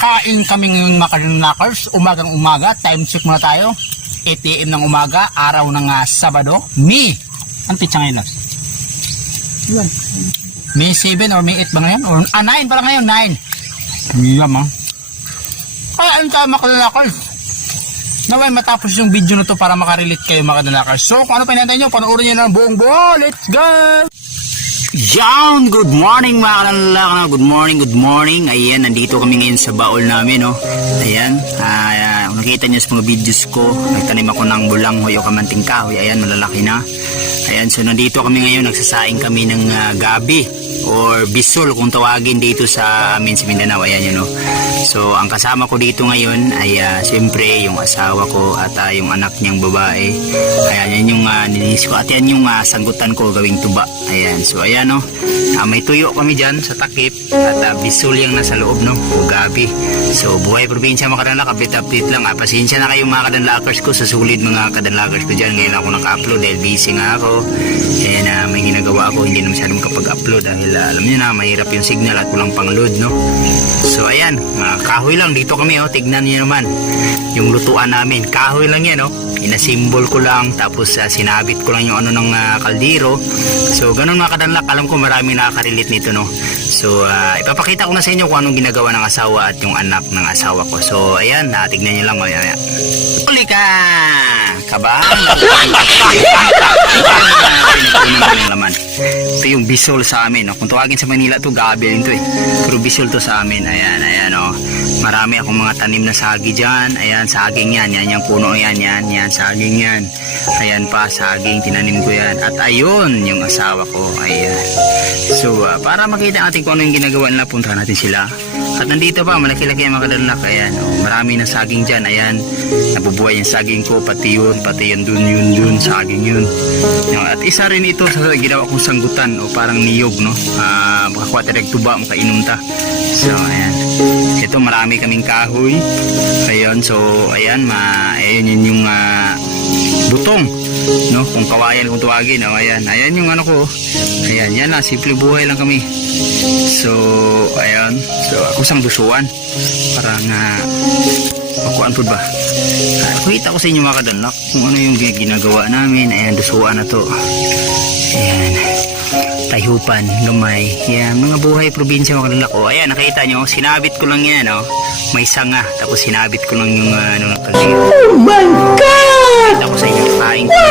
Kain kami ngayong mga kalinakers, umagang-umaga, time check muna tayo. 8 AM ng umaga, araw ng Sabado. Ang pitsa ngayon, Labs? May 7 or May 8 ba ngayon? Or 9 pala ngayon, 9. Miyam ha. Kaya ang tama mga kalinakers. Naway matapos yung video na to para makarelate kayo mga kalinakers. So kung ano pa hinantay nyo, panoorin nyo ng buong buo. Let's go! Yan, good morning mga kalalaka. Good morning. Ayan, nandito kami ngayon sa baol namin, no. Ayan, nakita niyo sa mga videos ko, nagtanim ako ng bulanghoy o kamanting kahoy. Ayan, malalaki na. Ayan, so nandito kami ngayon, nagsasaing kami ng gabi or bisol kung tawagin dito sa amin sa Mindanao. Ayan yun, no. So ang kasama ko dito ngayon ay siyempre yung asawa ko at yung anak niyang babae. Ayan, yan yung nilis ko at yan yung sanggutan ko gawing tuba. Ayan, so ayan, no. May tuyo kami dyan sa takip at bisol yung nasa loob, no, o gabi. So buhay probinsya mga kadanlak, update lang. Pasensya na kayo mga kadanlakers ko sa sulit mga kadanlakers ko dyan. Ngayon ako naka-upload dahil busy nga ako. Ayan, may ginagawa ako, hindi na masyadong kapag-upload dahil alam niyo na mahirap yung signal at walang pang-load, no. So ayan, kahoy lang dito kami, oh. Tignan niyo naman yung lutuan namin, kahoy lang yan, oh. Inasimbol ko lang, tapos sinabit ko lang yung ano ng kaldero. So ganun mga kadanlak, alam ko marami nakaka-relate nito, no. So ipapakita ko na sa inyo kung anong ginagawa ng asawa at yung anak ng asawa ko. So ayan, tignan nyo lang, mamaya. Uli ka! Kabahang! Ito yung bisol sa amin, no? Kung tawagin sa Manila to, gabi rin to, eh. Pero bisol to sa amin. Ayan, ayan, oh. Marami akong mga tanim na sagi dyan. Ayan, saging yan. Yan yung puno yan. Yan, saging yan. Ayan pa, saging. Tinanim ko yan. At ayun, yung asawa ko. Ayan. So, para makita natin kung ano yung ginagawa nila, punta natin sila. At nandito pa, malaki-laki yung mga kadanlak. Ayan, oh. Marami na saging dyan. Ayan, nabubuhay yung saging ko. Pati yun dun, saging yun. At isa rin ito sa ginawa kong sanggutan o parang niyog, no. Makakuha tayo tuba, makainom ta. So, ayan. Ito marami kaming kahoy. Ayan, so ayan, ayan yun yung butong, no, kung kawayan kung tawagin, no? Ayan, ayan yung ano ko. Ayan, yan na, simple buhay lang kami. So ayan, so ako sang dusuan parang pakuan po ba, kita ko sa inyo mga kadanlak kung ano yung ginagawa namin. Ayan, dusuan na to. Ayan, tayhupan, gamay. Yan, mga buhay probinsya mga kadanlak. O, ayan, nakita nyo, sinabit ko lang yan, oh. May sanga, tapos sinabit ko lang yung ano, oh my God! Kita ko sa inyo, kain ko.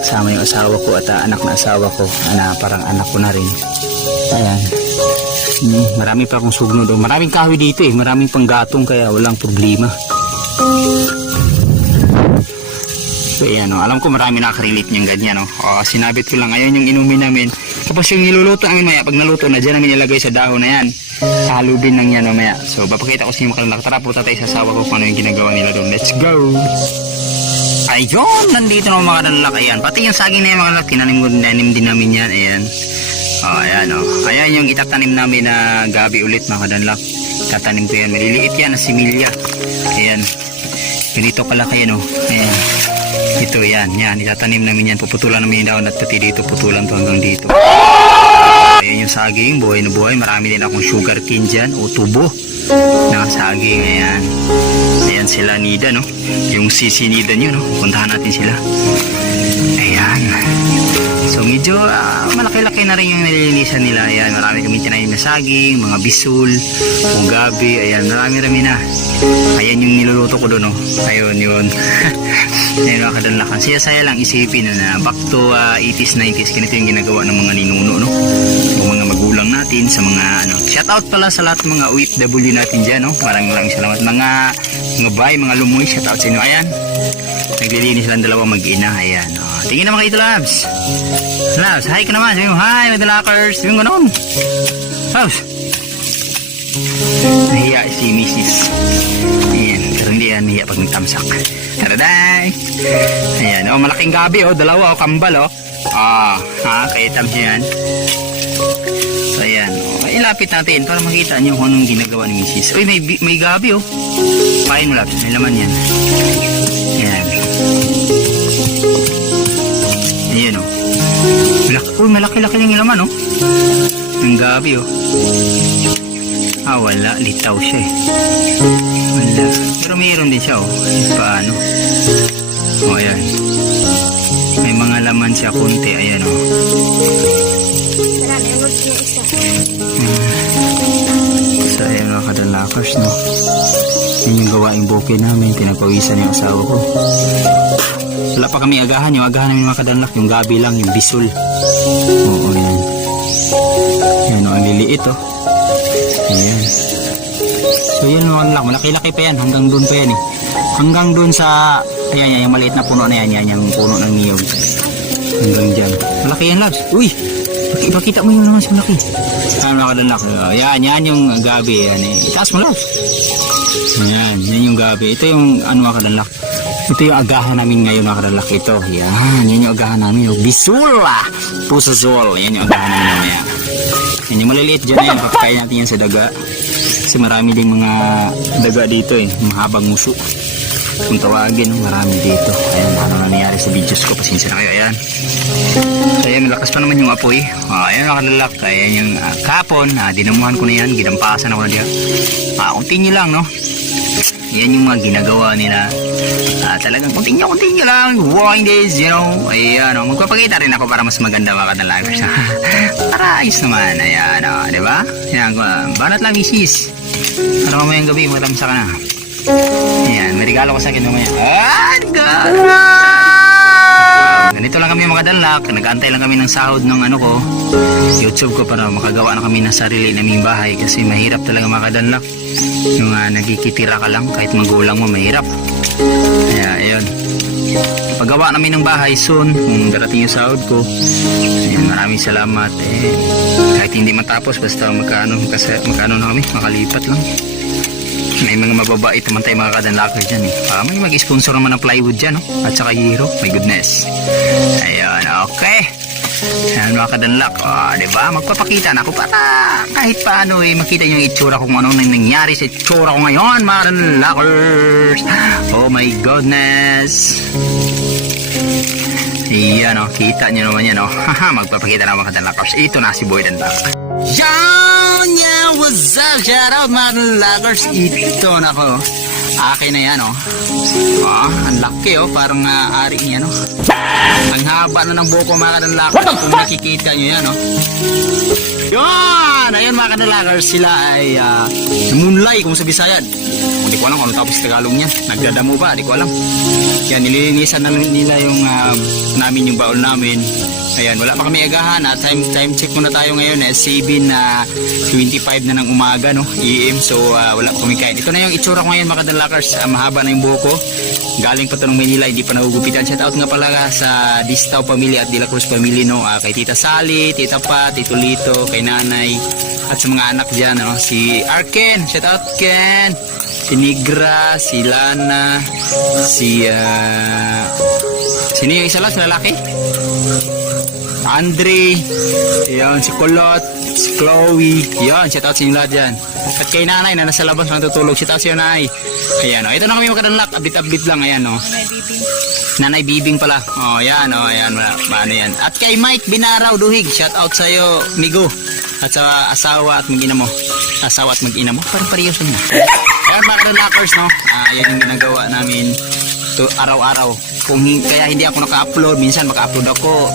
Kasama yung asawa ko at anak na asawa ko, parang anak ko na rin. Ayan. Marami pa akong sugnod. Maraming kahoy dito, eh. Maraming panggatong, kaya walang problema. So ayan, oh. Alam ko marami nakaka-relate niyang ganyan, oh. Sinabit ko lang, ayan yung inumin namin. Tapos yung niluluto namin maya, pag naluto na, dyan namin nilagay sa dahon na yan. Halubin lang yan mamaya. So papakita ko sa inyo makalalak. Tara, punta tayo sa asawa ko kung ano yung ginagawa nila doon. Let's go! Ayun, nandito na mga kalalak. Ayan, pati yung saging na yung mga kalalak, tinanim din namin yan. Ayan. Ayan, oh. Ayan yung itatanim namin na gabi ulit mga kalalak. Tatanim ko yan, maliliit yan na similya. Ayan, ganito kalaki, no. Ayan, ito yan, itatanim namin yan. Puputulan namin yung daon at pati dito putulan to hanggang dito. Ayan yung saging, buhay na buhay. Marami din akong sugar cane dyan o tubo na saging. Ayan, ayan sila Nida, no. Yung sisi Nida nyo, no. Puntahan natin sila. Ayan, so medyo malaki-laki na rin yung nililinisan nila. Ayan, marami kami tinanim na saging, mga bisul o gabi. Ayan, marami na. Ayan yung niluluto ko doon, no. Ayun yun. Ayan mga kadanlakan, saya lang isipin na back to 80s, 90s, ganito yung ginagawa ng mga ninuno, no, o mga magulang natin sa mga ano. Shoutout pala sa lahat ng mga OFW natin dyan, no. Maraming salamat mga bay, mga lumoy, shoutout sa inyo. Ayan, naglilinis lang dalawang mag-ina. Ayan, oh. Tingin naman kayo ito, Labs. Labs, hi ka naman. Sabi mo, hi mga dalakers. Sabi mo ganoon, Labs. Nahiya si Mrs. Ayan, pero hindi yan nahiya pag nagtamsak. Taraday! Ayan, oh, malaking gabi, oh, dalawa, oh, kambal, oh. Kaya tamsi yan. So ayan, oh, ilapit natin para makita nyo kung anong ginagawa ni Mrs. Uy, may gabi, oh. Kain mo, Labs, may laman yan. Ayan. Ayan, oh. Uy, malaki-laki yung laman, oh. Ang gabi, oh. Wala. Litaw siya eh. Wala. Pero mayroon din siya oh. Paano? Ayan. May mga laman siya konti. Ayan oh. Marami naman yung isa. So ayan mga kadalakers no. Yan yung gawaing bukid namin. Pinagpawisan yung asawa ko. Wala pa kami agahan. Yung agahan namin mga kadalak. Yung gabi lang. Yung bisul. Oo yan. Yan o. Ang liliit oh. Ayan. So yan mga kadalak. Malaki-laki pa yan. Hanggang doon pa yan eh. Hanggang doon sa ayan yan. Yung maliit na puno na yan. Yan yung puno ng niyog. Hanggang dyan. Malaki yan labs. Uy! Ipakita mo yung naman sa malaki. Mga kadalak. Yan yung gabi. Yan eh. Itaas mo labs. Ayan, yan yung gabi. Ito yung ano mga kadalak. Ito yung agahan namin ngayon mga kadalak. Ito, yan yung agahan namin. Yung bisula, pusasol. Yan yung agahan namin mamaya. Yan yung maliliit dyan na yan. Papakain natin yan sa daga. Kasi marami ding mga daga dito eh. Mahabang muso. Kung tawagin, marami dito. Ayan, ano nangyayari sa videos ko. Pasensya na kayo. Ayan. So, ayan, malakas pa naman yung apoy. Ayan mga kadalak. Ayan yung kapon. Dinamuhan ko na yan. Ginampasan ako na diyan. Continue lang, no? Yan yung mga ginagawa nila. Talagang continue lang. Walking days, you know. Ayan, no? Magpapakita rin ako para mas maganda mga kadalakers. Para ayos naman. Ayan, no? Diba? Ayan, banat lang misis. Para mamayang gabi, matamsa ka na. Ayan, may regalo ko sa akin mamaya. God! Ganito lang kami mga kadalak. Nag-aantay lang kami ng sahod ng ano ko, YouTube ko para makagawa na kami ng sarili naming bahay. Kasi mahirap talaga mga kadalak. Yung nagkikitira ka lang kahit magulang mo mahirap. Kaya ayun. Paggawa namin ng bahay soon kung darating yung sahod ko. Ayan, maraming salamat. Kahit hindi matapos basta magkano na kami, makalipat lang. May mga mababait naman tayo mga kadalakers dyan eh. May mag-sponsor naman ng plywood dyan, no? At saka hero. My goodness. Ayun, okay. Ayan mga kadalak. Diba? Magpapakita na ako para kahit paano eh, makita nyo yung itsura kung ano nang nangyari sa itsura ko ngayon mga kadalakers. Oh my goodness. Iyan, no? Kita nyo naman yan, no? Magpapakita na mga kadalakers. Ito na si Boy Dandak. Yeah, what's up? Shout out mga kadalakers. Ito na ko. Akin na yan, oh. Ang laki, oh. Parang ari niya, no? Ang haba na ng buko mga kadalakers. Kung nakikita nyo yan, oh. Yun! Ayun mga kadalakers. Sila ay namunlay kung sa Bisayan. Hindi ko alam kung ano tapos Tagalog niya. Nagdadamo ba? Hindi ko alam. Yan, nililinisan na nila yung namin yung baul namin. Ayan, wala pa kami agahan. Time check muna tayo ngayon. 7:25 na ng umaga, no? AM. So, wala pa kami kain. Ito na yung itsura ko ngayon, mga kadalakers. Mahaba na yung buhok ko. Galing pa ito ng Manila. Hindi pa nagugupitan. Shout out nga pala sa Distaw family at De La Cruz family, no? Kay Tita Sally, Tita Pat, Tito Lito, kay Nanay. At sa mga anak dyan, no? Si Arken. Shout out, Ken. Si Nigra, si Lana, si sino yung isa lang, si lalaki? Andre, yan, si Kulot, si Chloe, yan, shout out sa inyo lahat dyan. At kay nanay na nasa labas natutulog, shout out sa iyo nanay. Ayan, ito na kami magkadanlak, update lang, ayan, no. Nanay Bibing pala, yan, ayan, ano yan. At kay Mike Binaraw Duhig, shout out sa iyo, Migo. At sa asawa at mag-ina mo. Asawa at mag-ina mo, parang parehas na. Ayan mga kadalakers, no? Yan yung ginagawa namin araw-araw. Kaya hindi ako naka-upload, minsan maka-upload ako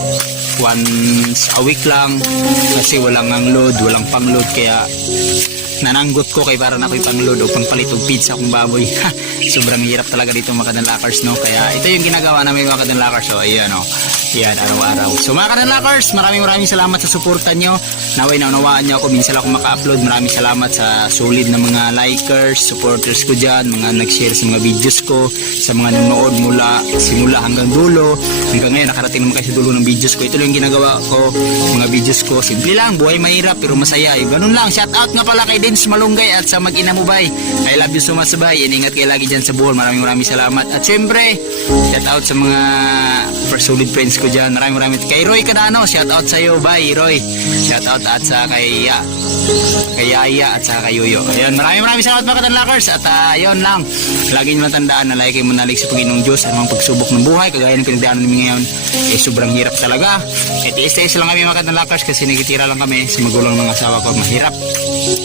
once a week lang kasi walang load, walang pang-load kaya nananggot ko kay para na ako'y pang-load o pang-palit og pizza kung baboy. Sobrang hirap talaga dito mga kadalakers, no? Kaya ito yung ginagawa namin mga kadalakers. So ayan, no? Yan, araw-araw. So mga kadalakers, maraming salamat sa suporta nyo. Naway naunawaan nyo ako, minsan ako maka-upload. Maraming salamat sa solid na mga likers, supporters ko dyan, mga nag-share sa mga videos ko, sa mga nanonood simula hanggang dulo. Hanggang ngayon, nakarating naman kayo sa dulo ng videos ko. Ito lang yung ginagawa ko, mga videos ko. Simple lang, buhay mahirap pero masaya. Yung ganun lang. Shout out nga pala kay Dins Malunggay at sa mag-ina mo, bay. I love you so much, bay. Ingat kayo lagi dyan sa buhol. Maraming salamat. At syempre, shout out sa mga solid friends ko dyan. Maraming kay Roy Cadano, shout out sa iyo, bye Roy. Shout out at sa kay Yaya at sa kay Yoyo. Ayun, maraming salamat mga kadalakers. At ayun lang, lagi nyo lang tandaan na lagi kayo manalig sa Panginoong Diyos. Anumang pagsubok ng buhay, kagaya ng pinagdaanan namin ngayon, sobrang hirap talaga. Tiis lang kami mga kadalakers kasi nagtitira lang kami sa magulang ng asawa ko. Mahirap.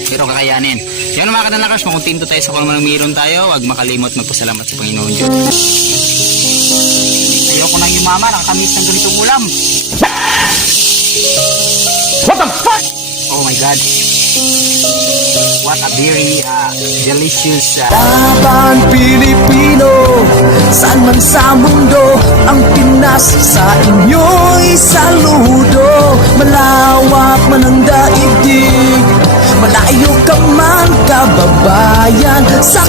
Pero kakayanin. Yan mga kanalakers, kung kontento tayo sa kung anong mayroon tayo, huwag makalimot magpasalamat sa Panginoon Diyos. Ayoko nang yung mama, nakakamiss ng ganitong ulam. What the fuck? Oh my God. What a very delicious Laban Pilipino, saan man sa mundo, ang Pinas sa inyo'y saludo. Malawak man ang daigdig, malayo ka man kababayan, sa